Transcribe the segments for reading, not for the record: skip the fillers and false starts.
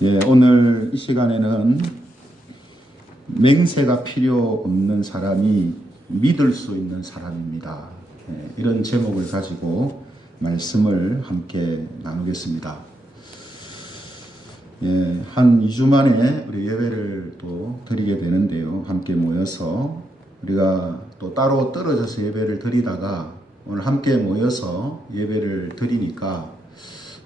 예, 오늘 이 시간에는 맹세가 필요 없는 사람이 믿을 수 있는 사람입니다. 예, 이런 제목을 가지고 말씀을 함께 나누겠습니다. 예, 한 2주 만에 우리 예배를 또 드리게 되는데요. 함께 모여서 우리가 또 따로 떨어져서 예배를 드리다가 오늘 함께 모여서 예배를 드리니까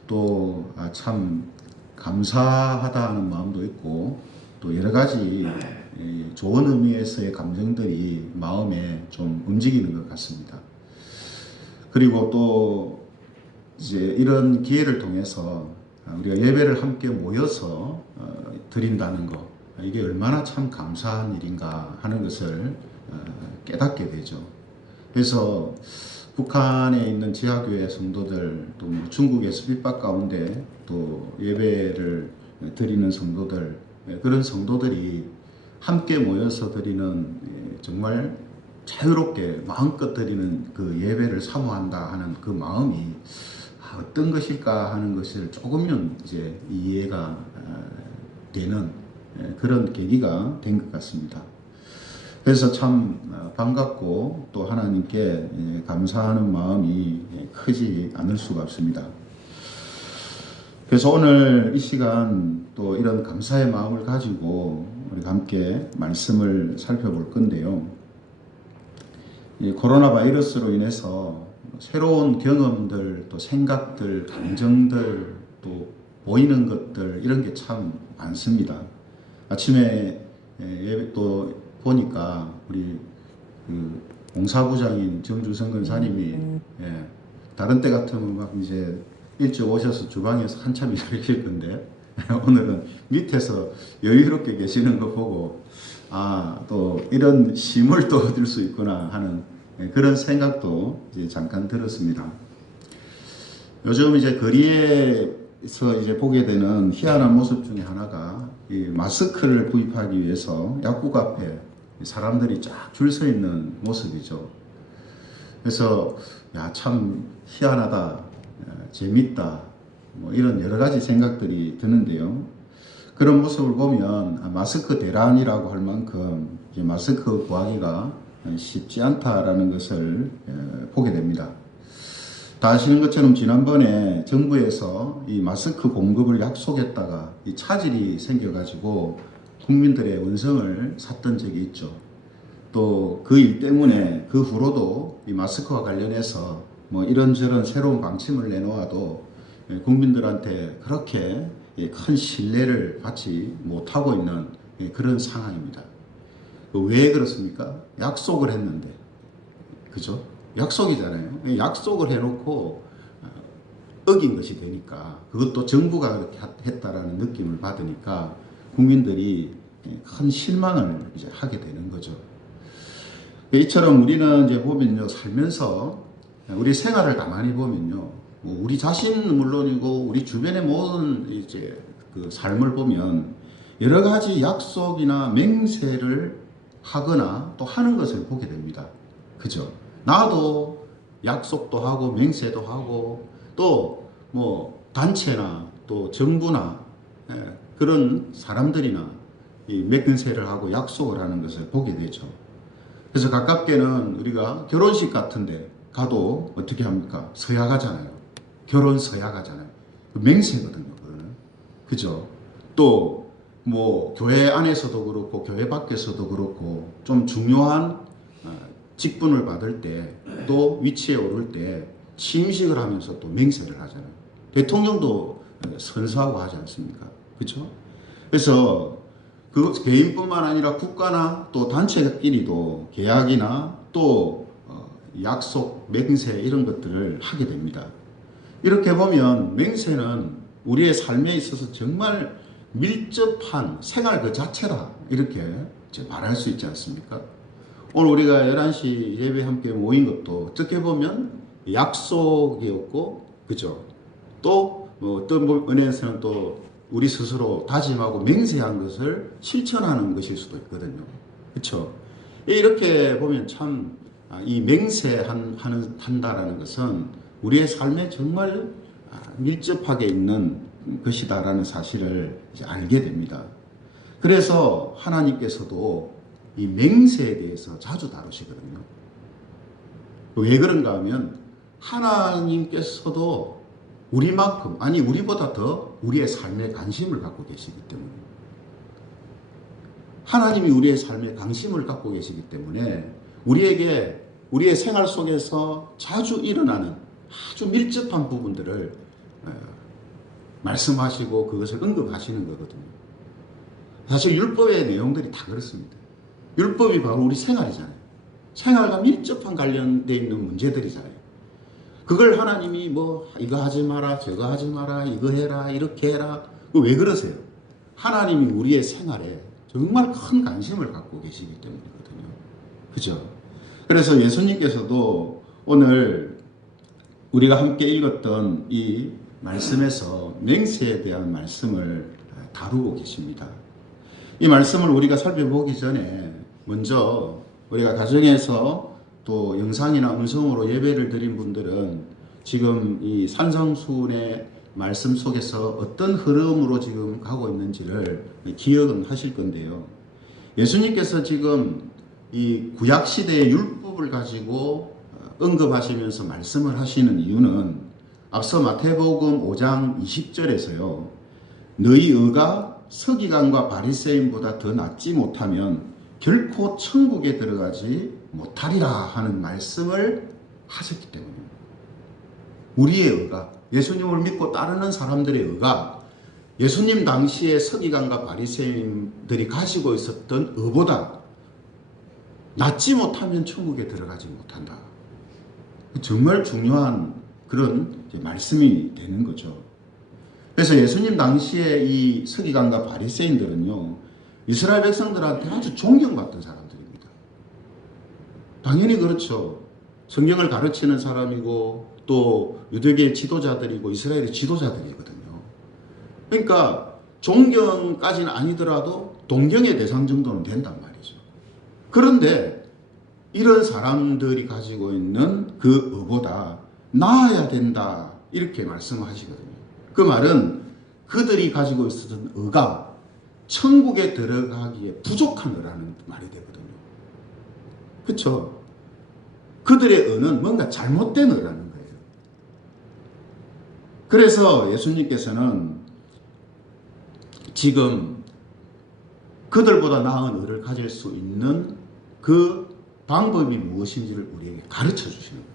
또 참 감사하다 하는 마음도 있고 또 여러 가지 좋은 의미에서의 감정들이 마음에 좀 움직이는 것 같습니다. 그리고 또 이제 이런 기회를 통해서 우리가 예배를 함께 모여서 드린다는 것, 이게 얼마나 참 감사한 일인가 하는 것을 깨닫게 되죠. 그래서 북한에 있는 지하교회 성도들, 또 중국에서 핍박 가운데 또 예배를 드리는 성도들, 그런 성도들이 함께 모여서 드리는 정말 자유롭게 마음껏 드리는 그 예배를 사모한다 하는 그 마음이 어떤 것일까 하는 것을 조금은 이제 이해가 되는 그런 계기가 된 것 같습니다. 그래서 참 반갑고 또 하나님께 감사하는 마음이 크지 않을 수가 없습니다. 그래서 오늘 이 시간 또 이런 감사의 마음을 가지고 우리가 함께 말씀을 살펴볼 건데요. 코로나 바이러스로 인해서 새로운 경험들, 또 생각들, 감정들, 또 보이는 것들, 이런 게 참 많습니다. 아침에 또 보니까 우리 그 공사부장인 정주성 근사님이 다른 때 같으면 막 이제 일찍 오셔서 주방에서 한참 일하실 건데 오늘은 밑에서 여유롭게 계시는 거 보고 또 이런 쉼을 또 얻을 수 있구나 하는 그런 생각도 이제 잠깐 들었습니다. 요즘 이제 거리에서 이제 보게 되는 희한한 모습 중에 하나가 이 마스크를 구입하기 위해서 약국 앞에 사람들이 쫙 줄 서 있는 모습이죠. 그래서 참 희한하다, 재밌다, 뭐 이런 여러 가지 생각들이 드는데요. 그런 모습을 보면 마스크 대란이라고 할 만큼 마스크 구하기가 쉽지 않다라는 것을 보게 됩니다. 다 아시는 것처럼 지난번에 정부에서 이 마스크 공급을 약속했다가 이 차질이 생겨가지고 국민들의 원성을 샀던 적이 있죠. 또 그 일 때문에 그 후로도 이 마스크와 관련해서 뭐 이런저런 새로운 방침을 내놓아도 국민들한테 그렇게 큰 신뢰를 받지 못하고 있는 그런 상황입니다. 왜 그렇습니까? 약속을 했는데, 그죠? 약속이잖아요. 약속을 해놓고 어긴 것이 되니까, 그것도 정부가 그렇게 했다라는 느낌을 받으니까 국민들이 큰 실망을 이제 하게 되는 거죠. 이처럼 우리는 이제 보면요, 살면서 우리 생활을 가만히 보면요, 뭐 우리 자신은 물론이고 우리 주변의 모든 이제 그 삶을 보면 여러 가지 약속이나 맹세를 하거나 또 하는 것을 보게 됩니다. 그죠? 나도 약속도 하고 맹세도 하고 또 뭐 단체나 또 정부나 그런 사람들이나 이 맹세를 하고 약속을 하는 것을 보게 되죠. 그래서 가깝게는 우리가 결혼식 같은데 가도 어떻게 합니까? 서약하잖아요. 결혼 서약하잖아요. 맹세거든요, 그거는. 그죠? 또 뭐 교회 안에서도 그렇고 교회 밖에서도 그렇고 좀 중요한 직분을 받을 때 또 위치에 오를 때 취임식을 하면서 또 맹세를 하잖아요. 대통령도 선서하고 하지 않습니까? 그렇죠? 그래서 그 개인뿐만 아니라 국가나 또 단체끼리도 계약이나 또 약속, 맹세 이런 것들을 하게 됩니다. 이렇게 보면 맹세는 우리의 삶에 있어서 정말 밀접한 생활 그 자체다, 이렇게 말할 수 있지 않습니까? 오늘 우리가 11시 예배 함께 모인 것도 어떻게 보면 약속이었고, 그죠? 또 어떤 은혜에서는 또 우리 스스로 다짐하고 맹세한 것을 실천하는 것일 수도 있거든요. 그렇죠? 이렇게 보면 참 이 맹세한다라는 것은 우리의 삶에 정말 밀접하게 있는 것이다라는 사실을 이제 알게 됩니다. 그래서 하나님께서도 이 맹세에 대해서 자주 다루시거든요. 왜 그런가 하면 하나님께서도 우리만큼, 아니 우리보다 더 우리의 삶에 관심을 갖고 계시기 때문에, 하나님이 우리의 삶에 관심을 갖고 계시기 때문에 우리에게 우리의 생활 속에서 자주 일어나는 아주 밀접한 부분들을 말씀하시고 그것을 언급하시는 거거든요. 사실 율법의 내용들이 다 그렇습니다. 율법이 바로 우리 생활이잖아요. 생활과 밀접한 관련되어 있는 문제들이잖아요. 그걸 하나님이 뭐 이거 하지 마라, 저거 하지 마라, 이거 해라, 이렇게 해라. 왜 그러세요? 하나님이 우리의 생활에 정말 큰 관심을 갖고 계시기 때문이거든요. 그죠? 그래서 예수님께서도 오늘 우리가 함께 읽었던 이 말씀에서 맹세에 대한 말씀을 다루고 계십니다. 이 말씀을 우리가 살펴보기 전에 먼저 우리가 가정에서 또 영상이나 음성으로 예배를 드린 분들은 지금 이 산성순의 말씀 속에서 어떤 흐름으로 지금 가고 있는지를 기억은 하실 건데요. 예수님께서 지금 이 구약시대의 율법을 가지고 언급하시면서 말씀을 하시는 이유는 앞서 마태복음 5장 20절에서요. 너희 의가 서기관과 바리새인보다 더 낫지 못하면 결코 천국에 들어가지 못하리라 하는 말씀을 하셨기 때문입니다. 우리의 의가, 예수님을 믿고 따르는 사람들의 의가 예수님 당시에 서기관과 바리새인들이 가지고 있었던 의보다 낫지 못하면 천국에 들어가지 못한다. 정말 중요한 그런 말씀이 되는 거죠. 그래서 예수님 당시에 이 서기관과 바리새인들은요, 이스라엘 백성들한테 아주 존경받던 사람들입니다. 당연히 그렇죠. 성경을 가르치는 사람이고 또 유대계의 지도자들이고 이스라엘의 지도자들이거든요. 그러니까 존경까지는 아니더라도 동경의 대상 정도는 된단 말이죠. 그런데 이런 사람들이 가지고 있는 그 의보다 나아야 된다 이렇게 말씀하시거든요. 그 말은 그들이 가지고 있었던 의가 천국에 들어가기에 부족한 의라는 말이 되거든요. 그렇죠? 그들의 의는 뭔가 잘못된 의라는 거예요. 그래서 예수님께서는 지금 그들보다 나은 의를 가질 수 있는 그 방법이 무엇인지를 우리에게 가르쳐 주시는 거예요.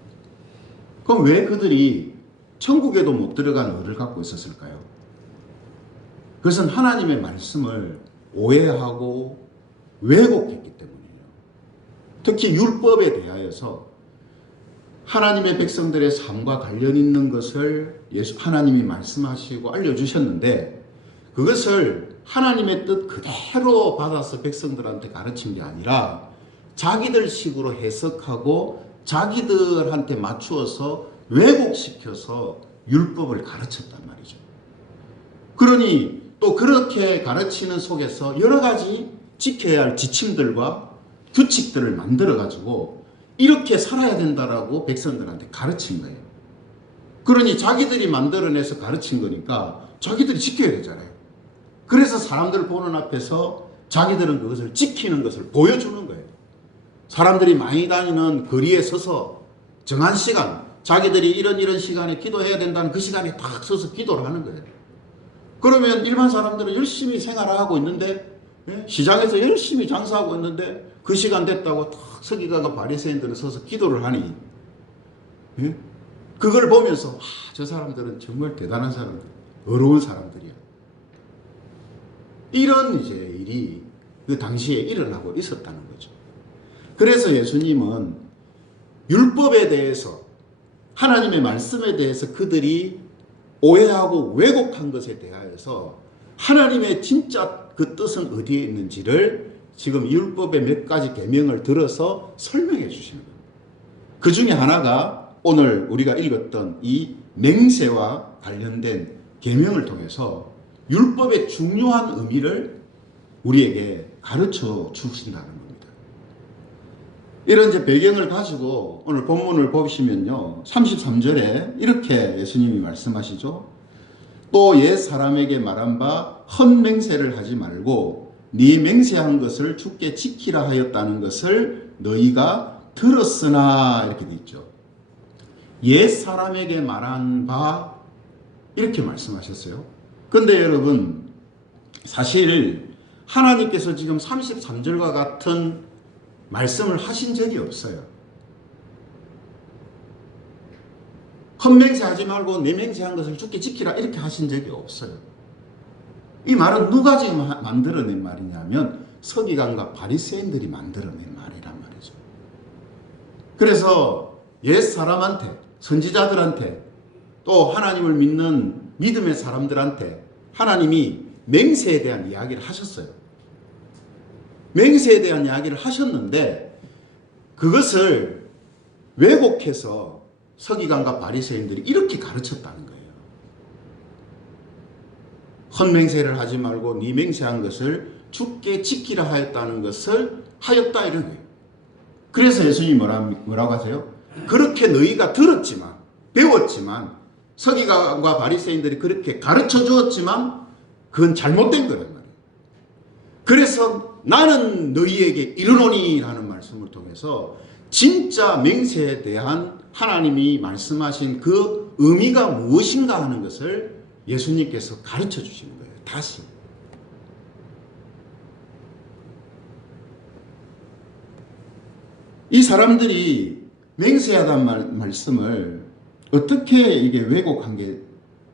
그럼 왜 그들이 천국에도 못 들어가는 의를 갖고 있었을까요? 그것은 하나님의 말씀을 오해하고 왜곡했기 때문이에요. 특히 율법에 대하여서 하나님의 백성들의 삶과 관련 있는 것을 하나님이 말씀하시고 알려주셨는데 그것을 하나님의 뜻 그대로 받아서 백성들한테 가르친 게 아니라 자기들 식으로 해석하고 자기들한테 맞추어서 왜곡시켜서 율법을 가르쳤단 말이죠. 그러니 또 그렇게 가르치는 속에서 여러 가지 지켜야 할 지침들과 규칙들을 만들어가지고 이렇게 살아야 된다라고 백성들한테 가르친 거예요. 그러니 자기들이 만들어내서 가르친 거니까 자기들이 지켜야 되잖아요. 그래서 사람들 보는 앞에서 자기들은 그것을 지키는 것을 보여주는 거예요. 사람들이 많이 다니는 거리에 서서 정한 시간, 자기들이 이런 시간에 기도해야 된다는 그 시간에 딱 서서 기도를 하는 거예요. 그러면 일반 사람들은 열심히 생활하고 있는데 시장에서 열심히 장사하고 있는데 그 시간 됐다고 딱 서기관과 바리새인들은 서서 기도를 하니 그걸 보면서 저 사람들은 정말 대단한 사람들, 어려운 사람들이야. 이런 이제 일이 그 당시에 일어나고 있었다는 거죠. 그래서 예수님은 율법에 대해서 하나님의 말씀에 대해서 그들이 오해하고 왜곡한 것에 대하여서 하나님의 진짜 그 뜻은 어디에 있는지를 지금 율법의 몇 가지 계명을 들어서 설명해 주시는 겁니다. 그 중에 하나가 오늘 우리가 읽었던 이 맹세와 관련된 계명을 통해서 율법의 중요한 의미를 우리에게 가르쳐 주신다는 겁니다. 이런 이제 배경을 가지고 오늘 본문을 보시면요. 33절에 이렇게 예수님이 말씀하시죠. 또 옛 사람에게 말한 바 헛맹세를 하지 말고 네 맹세한 것을 주께 지키라 하였다는 것을 너희가 들었으나 이렇게 돼 있죠. 옛 사람에게 말한 바 이렇게 말씀하셨어요. 근데 여러분 사실 하나님께서 지금 33절과 같은 말씀을 하신 적이 없어요. 헛맹세하지 말고 내 맹세한 것을 주께 지키라 이렇게 하신 적이 없어요. 이 말은 누가 지금 만들어낸 말이냐면 서기관과 바리새인들이 만들어낸 말이란 말이죠. 그래서 옛 사람한테, 선지자들한테, 또 하나님을 믿는 믿음의 사람들한테 하나님이 맹세에 대한 이야기를 하셨어요. 맹세에 대한 이야기를 하셨는데 그것을 왜곡해서 서기관과 바리새인들이 이렇게 가르쳤다는 거예요. 헛맹세를 하지 말고 네 맹세한 것을 주께 지키라 하였다는 것을 하였다 이런 거예요. 그래서 예수님이 뭐라고 하세요? 그렇게 너희가 들었지만 배웠지만 서기관과 바리새인들이 그렇게 가르쳐 주었지만 그건 잘못된 거란 말이에요. 그래서 나는 너희에게 이르노니 라는 말씀을 통해서 진짜 맹세에 대한 하나님이 말씀하신 그 의미가 무엇인가 하는 것을 예수님께서 가르쳐 주시는 거예요. 다시. 이 사람들이 맹세하다는 말씀을 어떻게 이게 왜곡한 게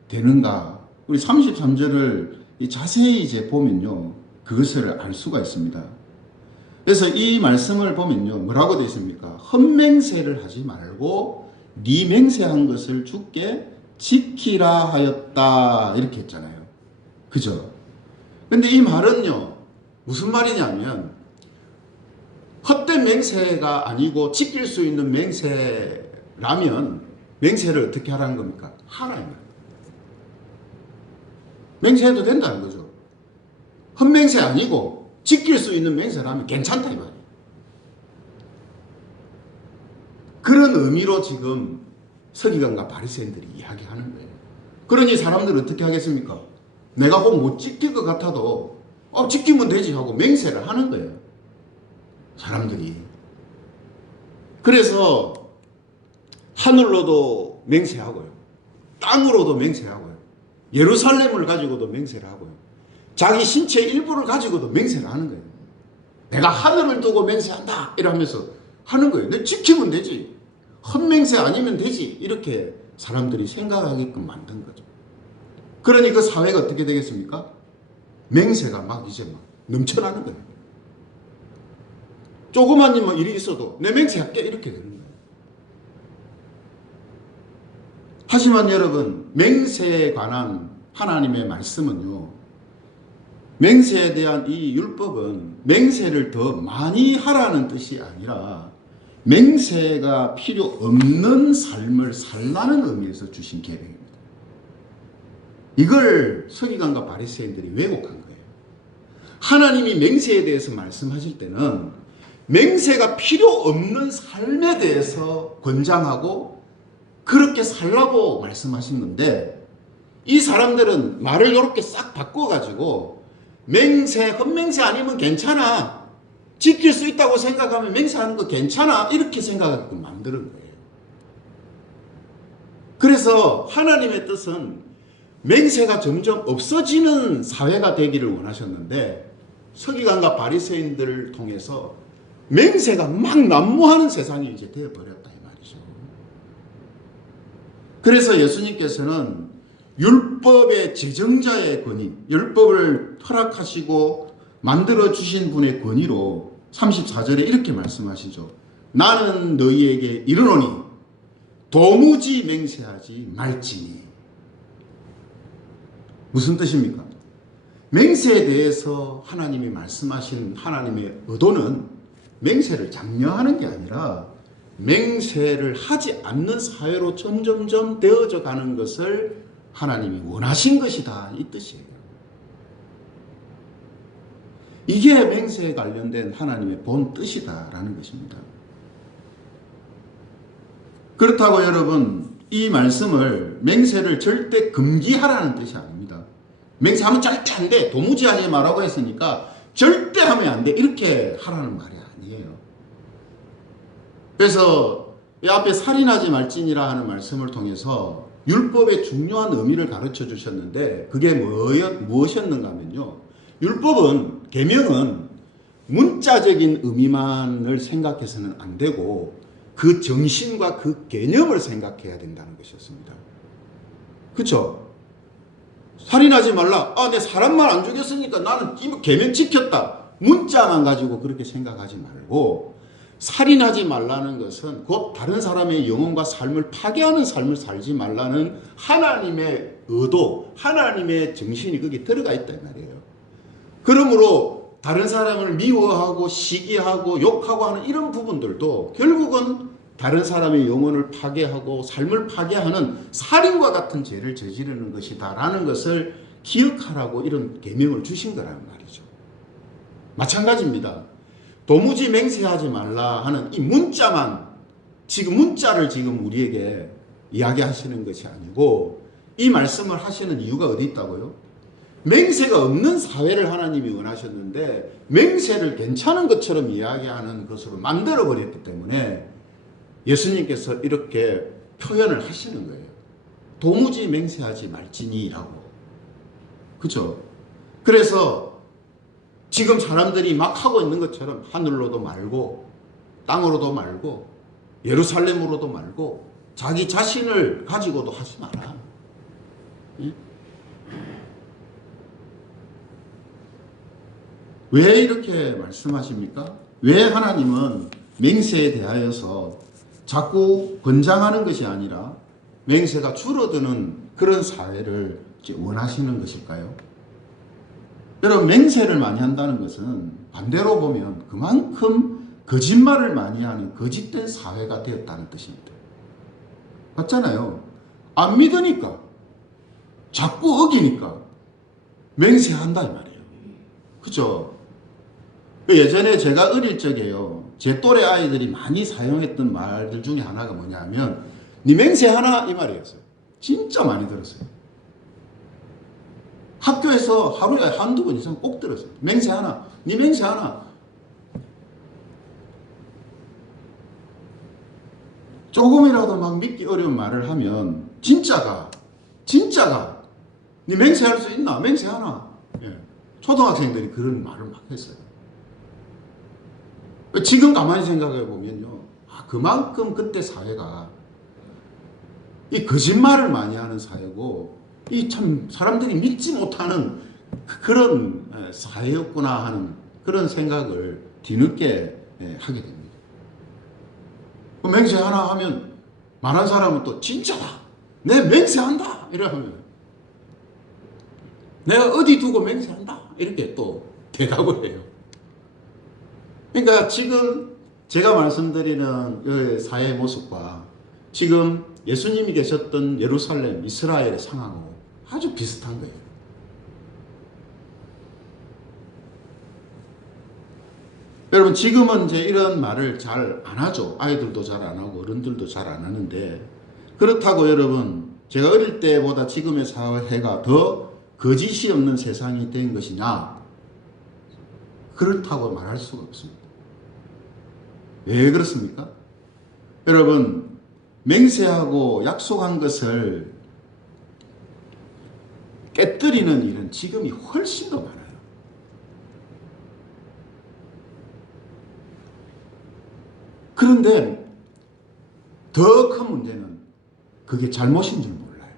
되는가? 우리 33절을 자세히 이제 보면요. 그것을 알 수가 있습니다. 그래서 이 말씀을 보면요. 뭐라고 되어 있습니까? 헛맹세를 하지 말고 네 맹세한 것을 주께 지키라 하였다. 이렇게 했잖아요. 그죠? 근데 이 말은요. 무슨 말이냐면 헛된 맹세가 아니고 지킬 수 있는 맹세라면 맹세를 어떻게 하라는 겁니까? 하라는 거예요. 맹세해도 된다는 거죠. 헛맹세 아니고 지킬 수 있는 맹세라면 괜찮다 이 말이에요. 그런 의미로 지금 서기관과 바리새인들이 이야기하는 거예요. 그러니 사람들은 어떻게 하겠습니까? 내가 혹 못 지킬 것 같아도 지키면 되지 하고 맹세를 하는 거예요. 사람들이. 그래서 하늘로도 맹세하고요. 땅으로도 맹세하고요. 예루살렘을 가지고도 맹세를 하고요. 자기 신체 일부를 가지고도 맹세를 하는 거예요. 내가 하늘을 두고 맹세한다 이러면서 하는 거예요. 내 지키면 되지. 헛맹세 아니면 되지. 이렇게 사람들이 생각하게끔 만든 거죠. 그러니 그 사회가 어떻게 되겠습니까? 맹세가 막 이제 막 넘쳐나는 거예요. 조그만 일이 있어도 내 맹세할게 이렇게 되는 거예요. 하지만 여러분 맹세에 관한 하나님의 말씀은요. 맹세에 대한 이 율법은 맹세를 더 많이 하라는 뜻이 아니라 맹세가 필요 없는 삶을 살라는 의미에서 주신 계명입니다. 이걸 서기관과 바리새인들이 왜곡한 거예요. 하나님이 맹세에 대해서 말씀하실 때는 맹세가 필요 없는 삶에 대해서 권장하고 그렇게 살라고 말씀하시는데 이 사람들은 말을 이렇게 싹 바꿔가지고 맹세, 헛맹세 아니면 괜찮아. 지킬 수 있다고 생각하면 맹세하는 거 괜찮아. 이렇게 생각하게끔 만드는 거예요. 그래서 하나님의 뜻은 맹세가 점점 없어지는 사회가 되기를 원하셨는데 서기관과 바리새인들을 통해서 맹세가 막 난무하는 세상이 이제 되어버렸다 이 말이죠. 그래서 예수님께서는 율법의 제정자의 권위, 율법을 허락하시고 만들어주신 분의 권위로 34절에 이렇게 말씀하시죠. 나는 너희에게 이르노니 도무지 맹세하지 말지니. 무슨 뜻입니까? 맹세에 대해서 하나님이 말씀하신 하나님의 의도는 맹세를 장려하는 게 아니라 맹세를 하지 않는 사회로 점점점 되어져 가는 것을 하나님이 원하신 것이다 이 뜻이에요. 이게 맹세에 관련된 하나님의 본 뜻이다라는 것입니다. 그렇다고 여러분 이 말씀을 맹세를 절대 금기하라는 뜻이 아닙니다. 맹세하면 절대 안 돼. 도무지 하지 말라고 했으니까 절대 하면 안 돼. 이렇게 하라는 말이 아니에요. 그래서 이 앞에 살인하지 말지니라 하는 말씀을 통해서 율법의 중요한 의미를 가르쳐 주셨는데 그게 무엇이었는가 하면요. 율법은, 계명은 문자적인 의미만을 생각해서는 안 되고 그 정신과 그 개념을 생각해야 된다는 것이었습니다. 그렇죠? 살인하지 말라. 내 사람만 안 죽였으니까 나는 계명 지켰다. 문자만 가지고 그렇게 생각하지 말고 살인하지 말라는 것은 곧 다른 사람의 영혼과 삶을 파괴하는 삶을 살지 말라는 하나님의 의도, 하나님의 정신이 거기에 들어가 있다 이 말이에요. 그러므로 다른 사람을 미워하고 시기하고 욕하고 하는 이런 부분들도 결국은 다른 사람의 영혼을 파괴하고 삶을 파괴하는 살인과 같은 죄를 저지르는 것이다 라는 것을 기억하라고 이런 계명을 주신 거라는 말이죠. 마찬가지입니다. 도무지 맹세하지 말라 하는 이 문자만, 지금 문자를 지금 우리에게 이야기하시는 것이 아니고 이 말씀을 하시는 이유가 어디 있다고요? 맹세가 없는 사회를 하나님이 원하셨는데 맹세를 괜찮은 것처럼 이야기하는 것으로 만들어버렸기 때문에 예수님께서 이렇게 표현을 하시는 거예요. 도무지 맹세하지 말지니라고. 그죠? 그래서 지금 사람들이 막 하고 있는 것처럼 하늘로도 말고 땅으로도 말고 예루살렘으로도 말고 자기 자신을 가지고도 하지 마라. 응? 왜 이렇게 말씀하십니까? 왜 하나님은 맹세에 대하여서 자꾸 권장하는 것이 아니라 맹세가 줄어드는 그런 사회를 원하시는 것일까요? 여러분, 맹세를 많이 한다는 것은 반대로 보면 그만큼 거짓말을 많이 하는 거짓된 사회가 되었다는 뜻입니다. 맞잖아요. 안 믿으니까, 자꾸 어기니까 맹세한다 이 말이에요. 그죠? 예전에 제가 어릴 적에요, 제 또래 아이들이 많이 사용했던 말들 중에 하나가 뭐냐면 니 맹세하나? 이 말이었어요. 진짜 많이 들었어요. 학교에서 하루에 한두 번 이상 꼭 들었어요. 맹세하나? 니 맹세하나? 조금이라도 막 믿기 어려운 말을 하면 진짜가 니 맹세할 수 있나? 맹세하나? 예. 초등학생들이 그런 말을 막 했어요. 지금 가만히 생각해 보면요, 그만큼 그때 사회가 이 거짓말을 많이 하는 사회고 이 참 사람들이 믿지 못하는 그런 사회였구나 하는 그런 생각을 뒤늦게 하게 됩니다. 맹세 하나 하면 말한 사람은 또 진짜다, 내 맹세한다 이러면 내가 어디 두고 맹세한다 이렇게 또 대답을 해요. 그러니까 지금 제가 말씀드리는 사회의 모습과 지금 예수님이 계셨던 예루살렘, 이스라엘의 상황하고 아주 비슷한 거예요. 여러분, 지금은 이제 이런 말을 잘 안 하죠. 아이들도 잘 안 하고 어른들도 잘 안 하는데, 그렇다고 여러분, 제가 어릴 때보다 지금의 사회가 더 거짓이 없는 세상이 된 것이냐? 그렇다고 말할 수가 없습니다. 왜 그렇습니까? 여러분, 맹세하고 약속한 것을 깨뜨리는 일은 지금이 훨씬 더 많아요. 그런데 더 큰 문제는 그게 잘못인 줄 몰라요.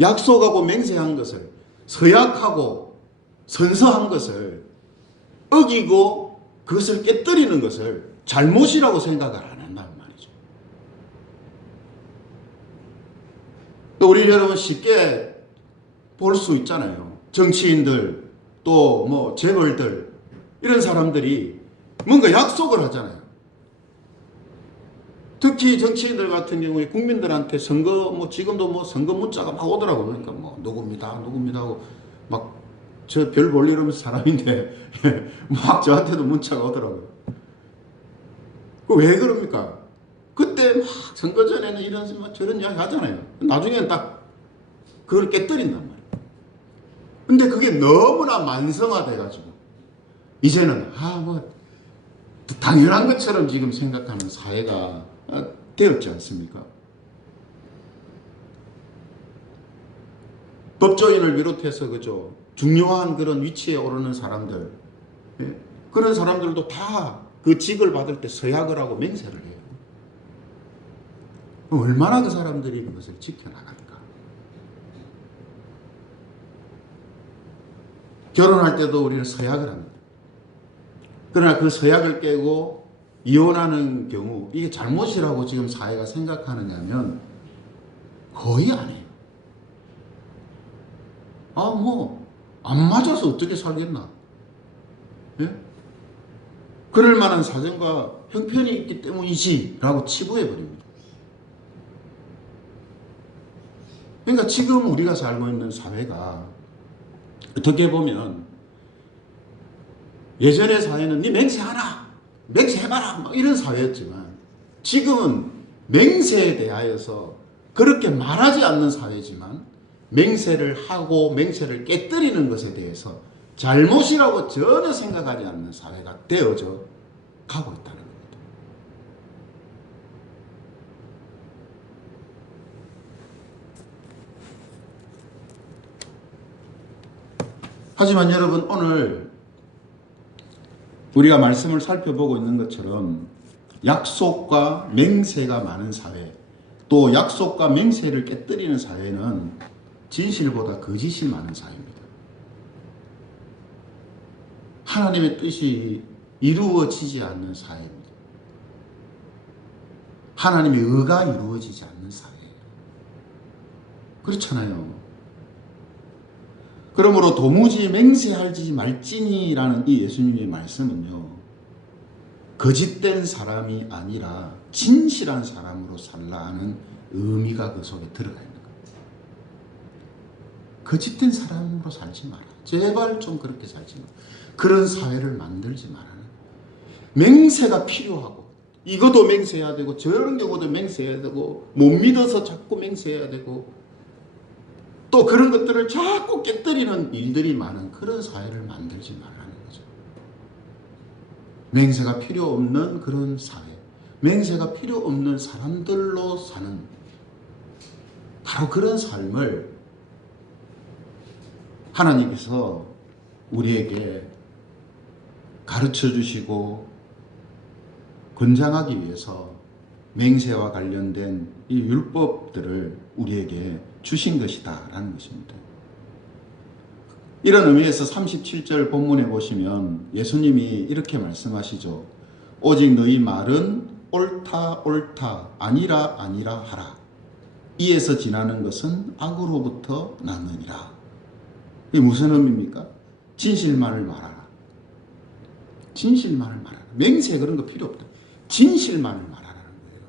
약속하고 맹세한 것을, 서약하고 선서한 것을 어기고 그것을 깨뜨리는 것을 잘못이라고 생각을 안 한다는 말이죠. 우리 여러분 쉽게 볼 수 있잖아요. 정치인들, 또 뭐 재벌들, 이런 사람들이 뭔가 약속을 하잖아요. 특히 정치인들 같은 경우에 국민들한테 선거, 뭐 지금도 뭐 선거 문자가 막 오더라고요. 그러니까 뭐 누굽니다 하고 막 저 별 볼 일 없는 사람인데 막 저한테도 문자가 오더라고요. 왜 그럽니까? 그때 막 선거 전에는 이런 저런 이야기 하잖아요. 나중에는 딱 그걸 깨뜨린단 말이에요. 근데 그게 너무나 만성화돼가지고 이제는 뭐 당연한 것처럼 지금 생각하는 사회가 되었지 않습니까? 법조인을 비롯해서 그죠, 중요한 그런 위치에 오르는 사람들, 예? 그런 사람들도 다 그 직을 받을 때 서약을 하고 맹세를 해요. 얼마나 그 사람들이 그것을 지켜나갈까? 결혼할 때도 우리는 서약을 합니다. 그러나 그 서약을 깨고 이혼하는 경우 이게 잘못이라고 지금 사회가 생각하느냐면 거의 안 해요. 안 맞아서 어떻게 살겠나? 예? 그럴 만한 사정과 형편이 있기 때문이지 라고 치부해 버립니다. 그러니까 지금 우리가 살고 있는 사회가 어떻게 보면 예전의 사회는 네 맹세하라, 맹세해봐라 막 이런 사회였지만 지금은 맹세에 대하여서 그렇게 말하지 않는 사회지만 맹세를 하고 맹세를 깨뜨리는 것에 대해서 잘못이라고 전혀 생각하지 않는 사회가 되어져 가고 있다는 겁니다. 하지만 여러분, 오늘 우리가 말씀을 살펴보고 있는 것처럼 약속과 맹세가 많은 사회, 또 약속과 맹세를 깨뜨리는 사회는 진실보다 거짓이 많은 사회입니다. 하나님의 뜻이 이루어지지 않는 사회입니다. 하나님의 의가 이루어지지 않는 사회예요. 그렇잖아요. 그러므로 도무지 맹세하지 말지니라는 이 예수님의 말씀은요, 거짓된 사람이 아니라 진실한 사람으로 살라 하는 의미가 그 속에 들어가 있는 겁니다. 거짓된 사람으로 살지 마라. 제발 좀 그렇게 살지 마라. 그런 사회를 만들지 마라. 맹세가 필요하고, 이것도 맹세해야 되고 저런 경우도 맹세해야 되고, 못 믿어서 자꾸 맹세해야 되고, 또 그런 것들을 자꾸 깨뜨리는 일들이 많은 그런 사회를 만들지 말라는 거죠. 맹세가 필요 없는 그런 사회, 맹세가 필요 없는 사람들로 사는 바로 그런 삶을 하나님께서 우리에게 가르쳐 주시고 권장하기 위해서 맹세와 관련된 이 율법들을 우리에게 주신 것이다 라는 것입니다. 이런 의미에서 37절 본문에 보시면 예수님이 이렇게 말씀하시죠. 오직 너희 말은 옳다 옳다 아니라 아니라 하라. 이에서 지나는 것은 악으로부터 나느니라. 이게 무슨 의미입니까? 진실만을 말하라. 진실만을 말하라. 맹세 그런 거 필요 없다. 진실만을 말하라는 거예요.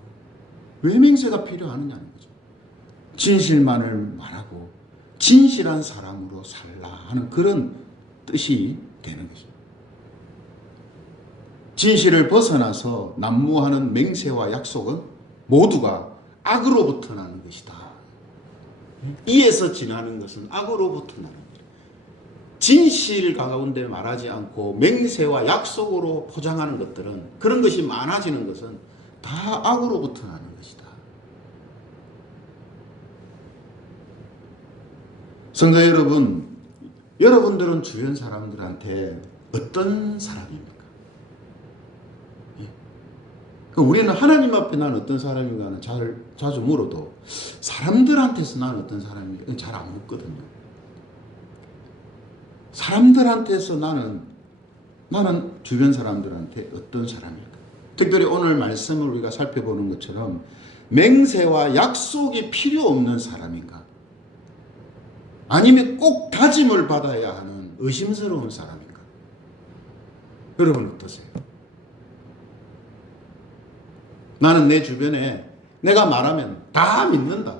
왜 맹세가 필요하느냐는 거죠. 진실만을 말하고 진실한 사람으로 살라 하는 그런 뜻이 되는 거죠. 진실을 벗어나서 난무하는 맹세와 약속은 모두가 악으로부터 나는 것이다. 이에서 지나는 것은 악으로부터 나는 것이다. 진실 가운데 말하지 않고 맹세와 약속으로 포장하는 것들은, 그런 것이 많아지는 것은 다 악으로부터 나는 것이다. 성도 여러분, 여러분들은 주변 사람들한테 어떤 사람입니까? 우리는 하나님 앞에 난 어떤 사람인가는 자주 물어도 사람들한테서 난 어떤 사람인가 잘 안 묻거든요. 사람들한테서 나는 주변 사람들한테 어떤 사람일까? 특별히 오늘 말씀을 우리가 살펴보는 것처럼 맹세와 약속이 필요 없는 사람인가? 아니면 꼭 다짐을 받아야 하는 의심스러운 사람인가? 여러분 어떠세요? 나는 내 주변에 내가 말하면 다 믿는다.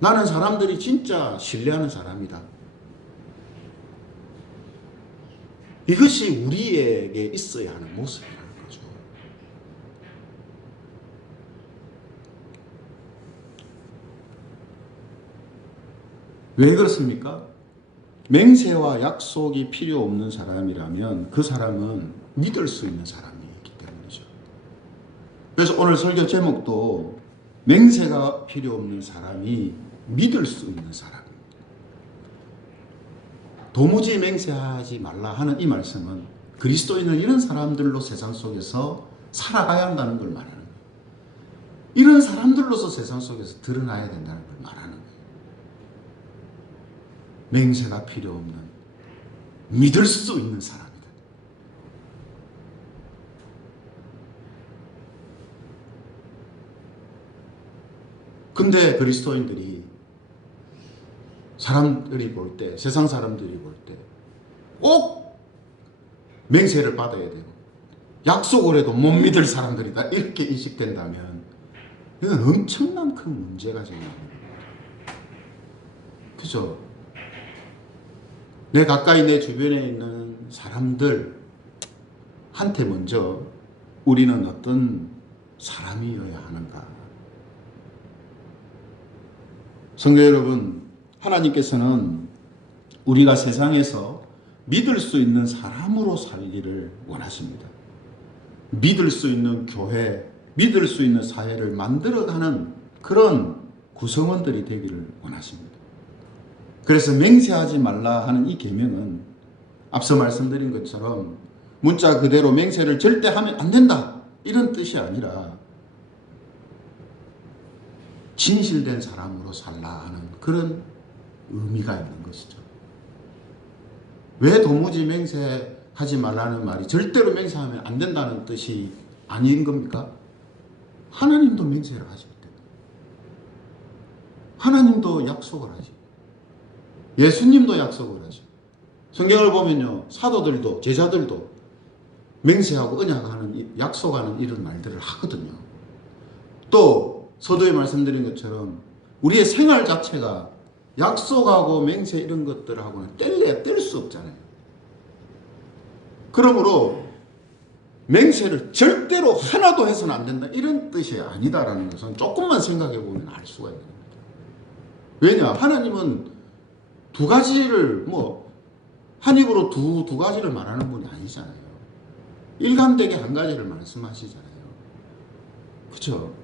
나는 사람들이 진짜 신뢰하는 사람이다. 이것이 우리에게 있어야 하는 모습이라는 거죠. 왜 그렇습니까? 맹세와 약속이 필요 없는 사람이라면 그 사람은 믿을 수 있는 사람이기 때문이죠. 그래서 오늘 설교 제목도 맹세가 필요 없는 사람이 믿을 수 있는 사람. 도무지 맹세하지 말라 하는 이 말씀은 그리스도인은 이런 사람들로 세상 속에서 살아가야 한다는 걸 말하는 거예요. 이런 사람들로서 세상 속에서 드러나야 된다는 걸 말하는 거예요. 맹세가 필요 없는 믿을 수 있는 사람이다. 근데 그리스도인들이 사람들이 볼 때, 세상 사람들이 볼 때 꼭 맹세를 받아야 되고 약속을 해도 못 믿을 사람들이다 이렇게 인식된다면 이건 엄청난 큰 문제가 생깁니다. 그죠? 내 가까이 내 주변에 있는 사람들한테 먼저 우리는 어떤 사람이어야 하는가? 성도 여러분, 하나님께서는 우리가 세상에서 믿을 수 있는 사람으로 살기를 원하십니다. 믿을 수 있는 교회, 믿을 수 있는 사회를 만들어가는 그런 구성원들이 되기를 원하십니다. 그래서 맹세하지 말라 하는 이 계명은 앞서 말씀드린 것처럼 문자 그대로 맹세를 절대 하면 안 된다 이런 뜻이 아니라 진실된 사람으로 살라 하는 그런 의미가 있는 것이죠. 왜 도무지 맹세하지 말라는 말이 절대로 맹세하면 안 된다는 뜻이 아닌 겁니까? 하나님도 맹세를 하시기 때문에. 하나님도 약속을 하시고 예수님도 약속을 하시고 성경을 보면요, 사도들도 제자들도 맹세하고 언약하는 약속하는 이런 말들을 하거든요. 또 서두에 말씀드린 것처럼 우리의 생활 자체가 약속하고 맹세 이런 것들하고는 뗄래야 뗄 수 없잖아요. 그러므로 맹세를 절대로 하나도 해서는 안 된다 이런 뜻이 아니다라는 것은 조금만 생각해 보면 알 수가 있는 겁니다. 왜냐? 하나님은 두 가지를 한 입으로 두 가지를 말하는 분이 아니잖아요. 일관되게 한 가지를 말씀하시잖아요. 그렇죠?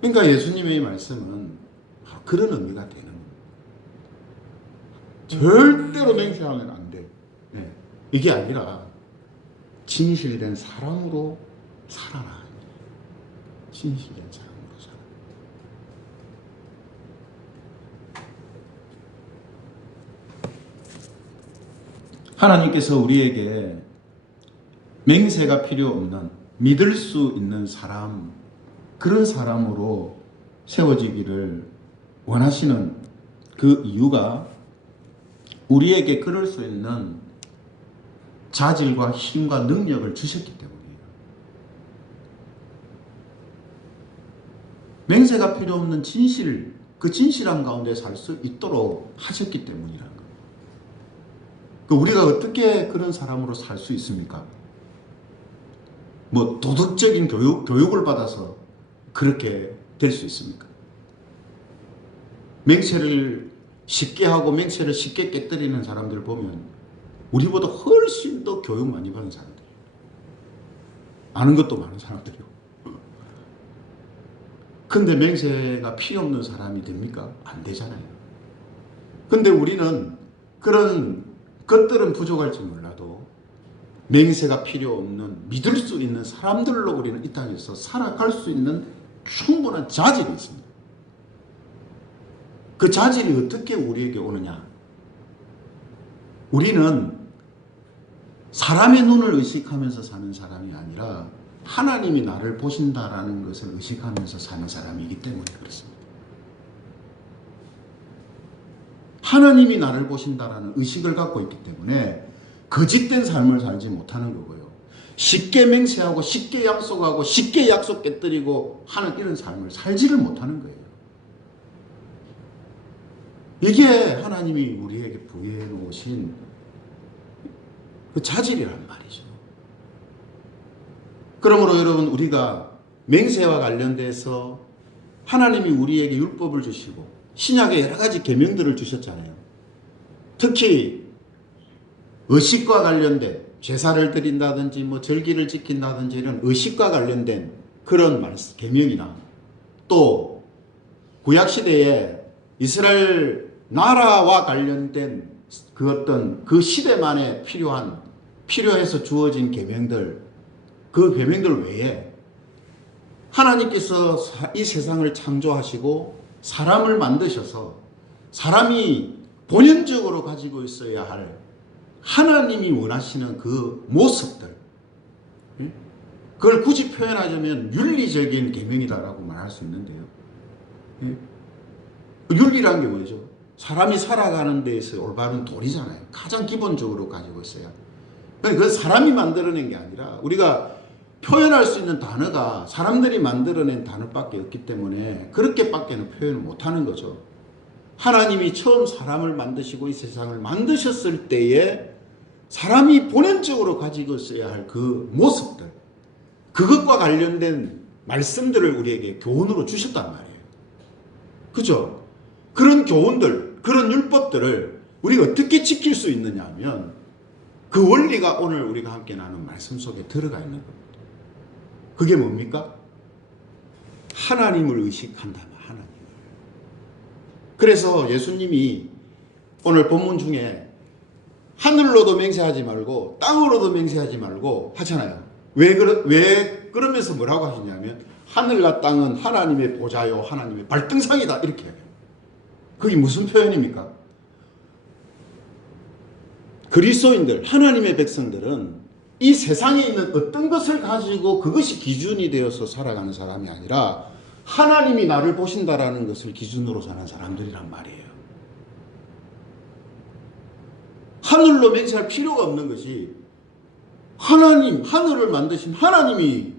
그러니까 예수님의 말씀은 바로 그런 의미가 되는 겁니다. 절대로 맹세하면 안 돼. 네. 이게 아니라 진실된 사람으로 살아라. 진실된 사람으로 살아라. 하나님께서 우리에게 맹세가 필요 없는 믿을 수 있는 사람, 그런 사람으로 세워지기를 원하시는 그 이유가 우리에게 그럴 수 있는 자질과 힘과 능력을 주셨기 때문이에요. 맹세가 필요 없는 진실, 그 진실함 가운데 살 수 있도록 하셨기 때문이라는 거예요. 우리가 어떻게 그런 사람으로 살 수 있습니까? 도덕적인 교육을 받아서 그렇게 될 수 있습니까? 맹세를 쉽게 하고 맹세를 쉽게 깨뜨리는 사람들 보면 우리보다 훨씬 더 교육 많이 받은 사람들이에요. 아는 것도 많은 사람들이고. 근데 맹세가 필요 없는 사람이 됩니까? 안 되잖아요. 근데 우리는 그런 것들은 부족할지 몰라도 맹세가 필요 없는 믿을 수 있는 사람들로 우리는 이 땅에서 살아갈 수 있는 충분한 자질이 있습니다. 그 자질이 어떻게 우리에게 오느냐? 우리는 사람의 눈을 의식하면서 사는 사람이 아니라 하나님이 나를 보신다라는 것을 의식하면서 사는 사람이기 때문에 그렇습니다. 하나님이 나를 보신다라는 의식을 갖고 있기 때문에 거짓된 삶을 살지 못하는 거고요. 쉽게 맹세하고 쉽게 약속하고 쉽게 약속 깨뜨리고 하는 이런 삶을 살지를 못하는 거예요. 이게 하나님이 우리에게 부여해 놓으신 그 자질이란 말이죠. 그러므로 여러분, 우리가 맹세와 관련돼서 하나님이 우리에게 율법을 주시고 신약에 여러 가지 계명들을 주셨잖아요. 특히 의식과 관련된 제사를 드린다든지 뭐 절기를 지킨다든지 이런 의식과 관련된 그런 계명이나 또 구약 시대에 이스라엘 나라와 관련된 그 어떤 그 시대만에 필요해서 주어진 계명들, 그 계명들 외에 하나님께서 이 세상을 창조하시고 사람을 만드셔서 사람이 본연적으로 가지고 있어야 할 하나님이 원하시는 그 모습들, 그걸 굳이 표현하자면 윤리적인 계명이다라고 말할 수 있는데요. 윤리란 게 뭐죠? 사람이 살아가는 데에서 올바른 도리잖아요. 가장 기본적으로 가지고 있어야. 그건 사람이 만들어낸 게 아니라 우리가 표현할 수 있는 단어가 사람들이 만들어낸 단어밖에 없기 때문에 그렇게밖에는 표현을 못하는 거죠. 하나님이 처음 사람을 만드시고 이 세상을 만드셨을 때에 사람이 본연적으로 가지고 있어야 할 그 모습들, 그것과 관련된 말씀들을 우리에게 교훈으로 주셨단 말이에요. 그죠? 그런 교훈들, 그런 율법들을 우리가 어떻게 지킬 수 있느냐 하면 그 원리가 오늘 우리가 함께 나눈 말씀 속에 들어가 있는 겁니다. 그게 뭡니까? 하나님을 의식한다면 하나님을. 그래서 예수님이 오늘 본문 중에 하늘로도 맹세하지 말고 땅으로도 맹세하지 말고 하잖아요. 왜 그러면서 뭐라고 하시냐면 하늘과 땅은 하나님의 보좌요 하나님의 발등상이다 이렇게 해요. 그게 무슨 표현입니까? 그리스도인들, 하나님의 백성들은 이 세상에 있는 어떤 것을 가지고 그것이 기준이 되어서 살아가는 사람이 아니라 하나님이 나를 보신다라는 것을 기준으로 사는 사람들이란 말이에요. 하늘로 맹세할 필요가 없는 것이 하늘을 만드신 하나님이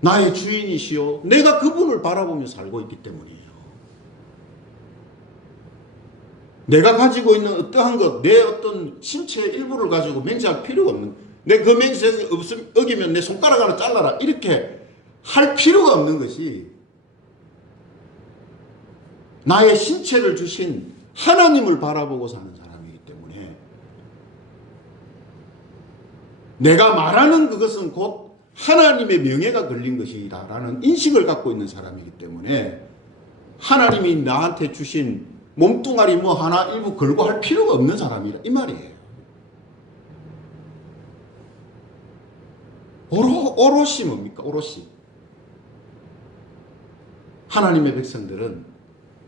나의 주인이시요 내가 그분을 바라보며 살고 있기 때문이에요. 내가 가지고 있는 어떠한 것, 내 어떤 신체의 일부를 가지고 맹세할 필요가 없는, 내 그 맹세 어기면 내 손가락 하나 잘라라 이렇게 할 필요가 없는 것이 나의 신체를 주신 하나님을 바라보고 사는 사람이기 때문에 내가 말하는 그것은 곧 하나님의 명예가 걸린 것이다라는 인식을 갖고 있는 사람이기 때문에 하나님이 나한테 주신 몸뚱아리 뭐 하나 일부 걸고 할 필요가 없는 사람이라 이 말이에요. 오롯이 뭡니까? 오롯이 하나님의 백성들은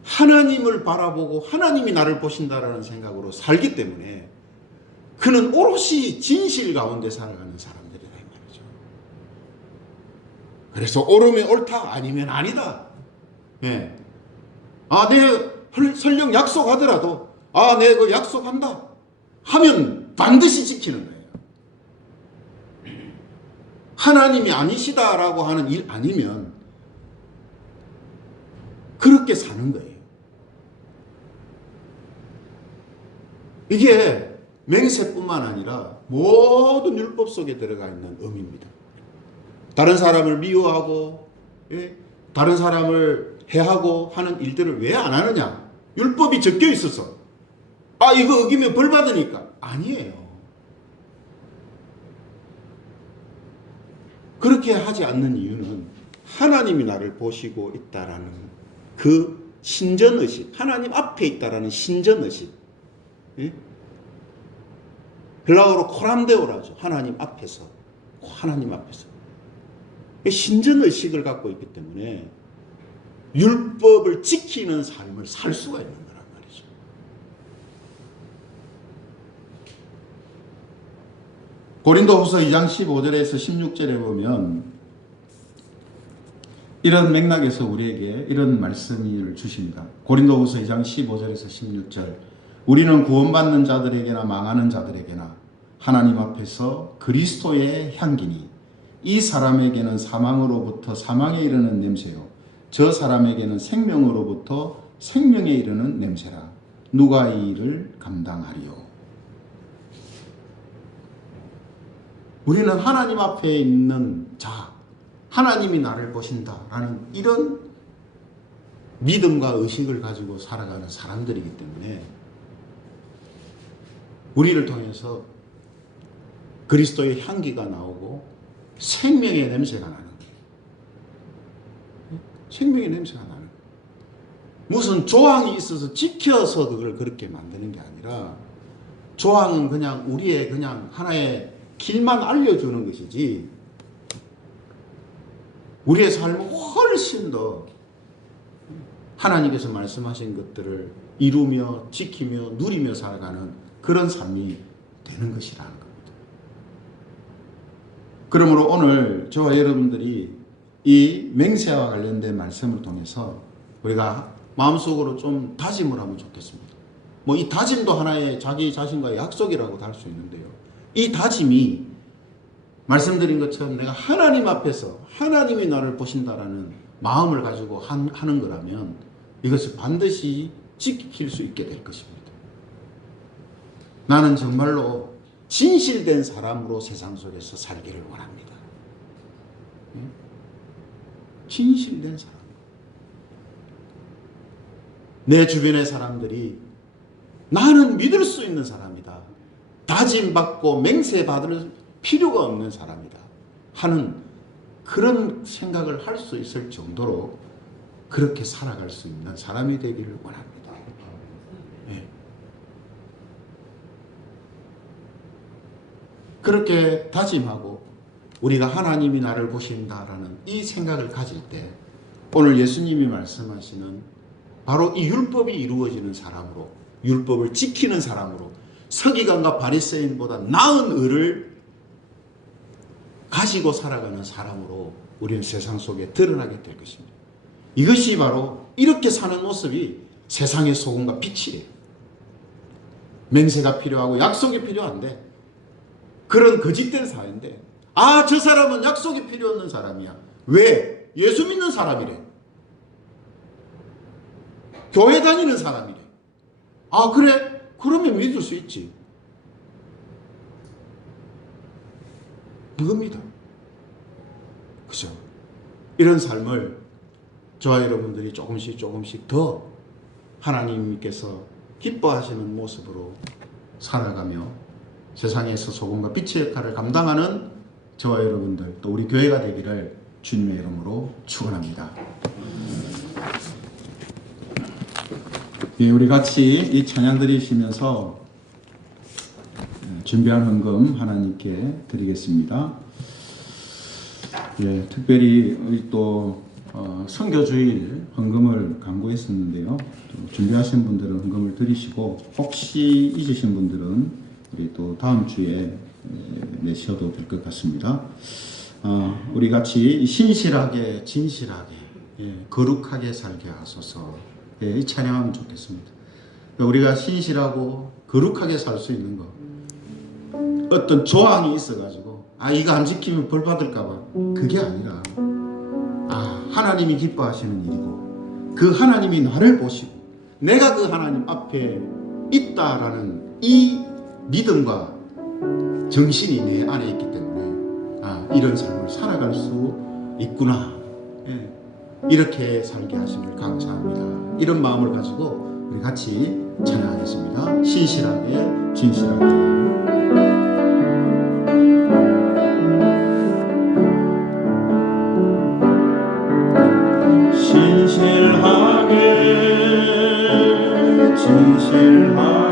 하나님을 바라보고 하나님이 나를 보신다라는 생각으로 살기 때문에 그는 오롯이 진실 가운데 살아가는 사람들이다 이 말이죠. 그래서 옳으면 옳다 아니면 아니다. 네. 내 설령 약속하더라도 내 그 약속한다 하면 반드시 지키는 거예요. 하나님이 아니시다라고 하는 일 아니면 그렇게 사는 거예요. 이게 맹세뿐만 아니라 모든 율법 속에 들어가 있는 의미입니다. 다른 사람을 미워하고 다른 사람을 해하고 하는 일들을 왜 안 하느냐? 율법이 적혀 있어서 이거 어기면 벌 받으니까 아니에요. 그렇게 하지 않는 이유는 하나님이 나를 보시고 있다라는 그 신전의식, 하나님 앞에 있다라는 신전의식. 헬라어로 코람데오라죠. 하나님 앞에서. 신전의식을 갖고 있기 때문에 율법을 지키는 삶을 살 수가 있는 거란 말이죠. 고린도후서 2장 15절에서 16절에 보면 이런 맥락에서 우리에게 이런 말씀을 주십니다. 고린도후서 2장 15절에서 16절 우리는 구원받는 자들에게나 망하는 자들에게나 하나님 앞에서 그리스도의 향기니 이 사람에게는 사망으로부터 사망에 이르는 냄새요 저 사람에게는 생명으로부터 생명에 이르는 냄새라. 누가 이 일을 감당하리요? 우리는 하나님 앞에 있는 자, 하나님이 나를 보신다라는 이런 믿음과 의식을 가지고 살아가는 사람들이기 때문에 우리를 통해서 그리스도의 향기가 나오고 생명의 냄새가 나는 거예요. 생명의 냄새가 나는 거예요. 무슨 조항이 있어서 지켜서 그걸 그렇게 만드는 게 아니라 조항은 그냥 우리의 그냥 하나의 길만 알려주는 것이지 우리의 삶은 훨씬 더 하나님께서 말씀하신 것들을 이루며 지키며 누리며 살아가는 그런 삶이 되는 것이라는 겁니다. 그러므로 오늘 저와 여러분들이 이 맹세와 관련된 말씀을 통해서 우리가 마음속으로 좀 다짐을 하면 좋겠습니다. 뭐 이 다짐도 하나의 자기 자신과의 약속이라고도 할 수 있는데요. 이 다짐이 말씀드린 것처럼 내가 하나님 앞에서 하나님이 나를 보신다라는 마음을 가지고 하는 거라면 이것을 반드시 지킬 수 있게 될 것입니다. 나는 정말로 진실된 사람으로 세상 속에서 살기를 원합니다. 진실된 사람. 내 주변의 사람들이 나는 믿을 수 있는 사람이다. 다짐받고 맹세받을 필요가 없는 사람이다. 하는 그런 생각을 할 수 있을 정도로 그렇게 살아갈 수 있는 사람이 되기를 원합니다. 네. 그렇게 다짐하고 우리가 하나님이 나를 보신다라는 이 생각을 가질 때 오늘 예수님이 말씀하시는 바로 이 율법이 이루어지는 사람으로 율법을 지키는 사람으로 서기관과 바리새인보다 나은 의를 가지고 살아가는 사람으로 우리는 세상 속에 드러나게 될 것입니다. 이것이 바로 이렇게 사는 모습이 세상의 소금과 빛이에요. 맹세가 필요하고 약속이 필요한데 그런 거짓된 사회인데 저 사람은 약속이 필요 없는 사람이야. 왜? 예수 믿는 사람이래. 교회 다니는 사람이래. 그래? 그러면 믿을 수 있지. 그겁니다. 그죠? 이런 삶을 저와 여러분들이 조금씩 더 하나님께서 기뻐하시는 모습으로 살아가며 세상에서 소금과 빛의 역할을 감당하는 저와 여러분들 또 우리 교회가 되기를 주님의 이름으로 축원합니다. 예, 우리 같이 이 찬양 드리시면서 준비한 헌금 하나님께 드리겠습니다. 예, 특별히 우리 또 선교주일 헌금을 강구했었는데요. 준비하신 분들은 헌금을 드리시고 혹시 잊으신 분들은 우리 또 다음 주에 내셔도 될 것 같습니다. 우리 같이 신실하게 진실하게 거룩하게 살게 하소서. 이 찬양하면 좋겠습니다. 우리가 신실하고 거룩하게 살 수 있는 것 어떤 조항이 있어가지고 이거 안 지키면 벌 받을까봐 그게 아니라 하나님이 기뻐하시는 일이고 그 하나님이 나를 보시고 내가 그 하나님 앞에 있다라는 이 믿음과 정신이 내 안에 있기 때문에 이런 삶을 살아갈 수 있구나. 이렇게 살게 하심을 감사합니다. 이런 마음을 가지고 우리 같이 찬양하겠습니다. 신실하게 진실하게. 신실하게 진실하게